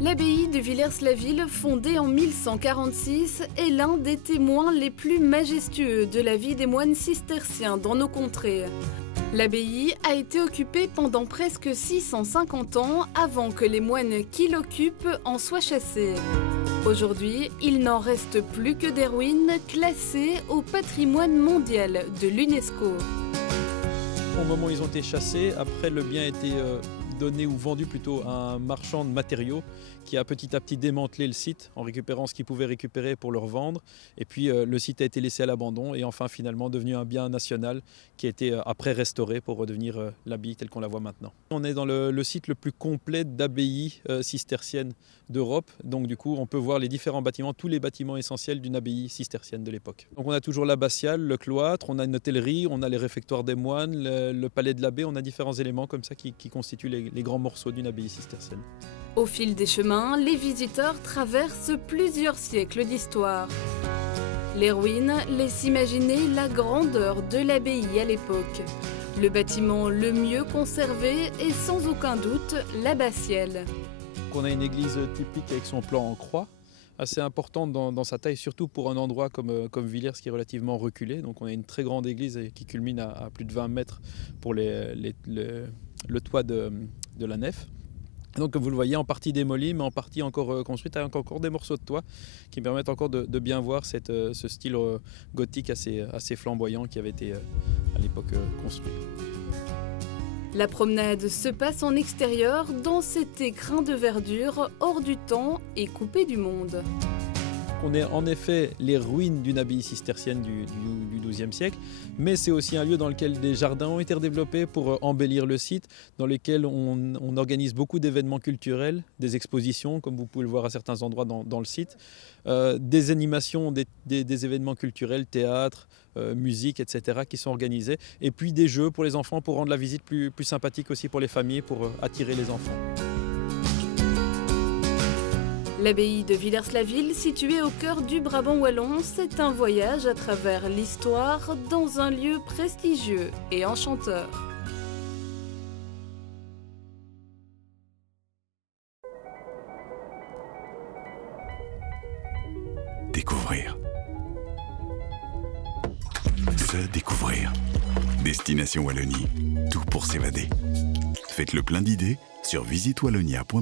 L'abbaye de Villers-la-Ville, fondée en 1146, est l'un des témoins les plus majestueux de la vie des moines cisterciens dans nos contrées. L'abbaye a été occupée pendant presque 650 ans avant que les moines qui l'occupent en soient chassés. Aujourd'hui, il n'en reste plus que des ruines classées au patrimoine mondial de l'UNESCO. Au moment où ils ont été chassés, après le bien a été donné ou vendu plutôt à un marchand de matériaux qui a petit à petit démantelé le site en récupérant ce qu'il pouvait récupérer pour le revendre. Et puis le site a été laissé à l'abandon et enfin finalement devenu un bien national qui a été après restauré pour redevenir l'abbaye telle qu'on la voit maintenant. On est dans le site le plus complet d'abbayes cisterciennes d'Europe. Donc du coup on peut voir les différents bâtiments, tous les bâtiments essentiels d'une abbaye cistercienne de l'époque. Donc on a toujours l'abbatiale, le cloître, on a une hôtellerie, on a les réfectoires des moines, le palais de l'abbé, on a différents éléments comme ça qui constituent les grands morceaux d'une abbaye cistercienne. Au fil des chemins, les visiteurs traversent plusieurs siècles d'histoire. Les ruines laissent imaginer la grandeur de l'abbaye à l'époque. Le bâtiment le mieux conservé est sans aucun doute l'abbatiale. On a une église typique avec son plan en croix, assez importante dans sa taille, surtout pour un endroit comme Villers qui est relativement reculé. Donc on a une très grande église qui culmine à plus de 20 mètres pour le toit de la nef. Donc comme vous le voyez, en partie démolie, mais en partie encore construite, avec encore des morceaux de toit qui permettent encore de bien voir ce style gothique assez flamboyant qui avait été à l'époque construit. La promenade se passe en extérieur dans cet écrin de verdure hors du temps et coupé du monde. On est en effet les ruines d'une abbaye cistercienne du XIIe siècle, mais c'est aussi un lieu dans lequel des jardins ont été redéveloppés pour embellir le site, dans lesquels on organise beaucoup d'événements culturels, des expositions, comme vous pouvez le voir à certains endroits dans le site, des animations, des événements culturels, théâtre, musique, etc. qui sont organisés, et puis des jeux pour les enfants pour rendre la visite plus sympathique aussi pour les familles, pour attirer les enfants. L'abbaye de Villers-la-Ville, située au cœur du Brabant wallon, c'est un voyage à travers l'histoire dans un lieu prestigieux et enchanteur. Découvrir. Se découvrir. Destination Wallonie. Tout pour s'évader. Faites le plein d'idées sur visitewallonia.com.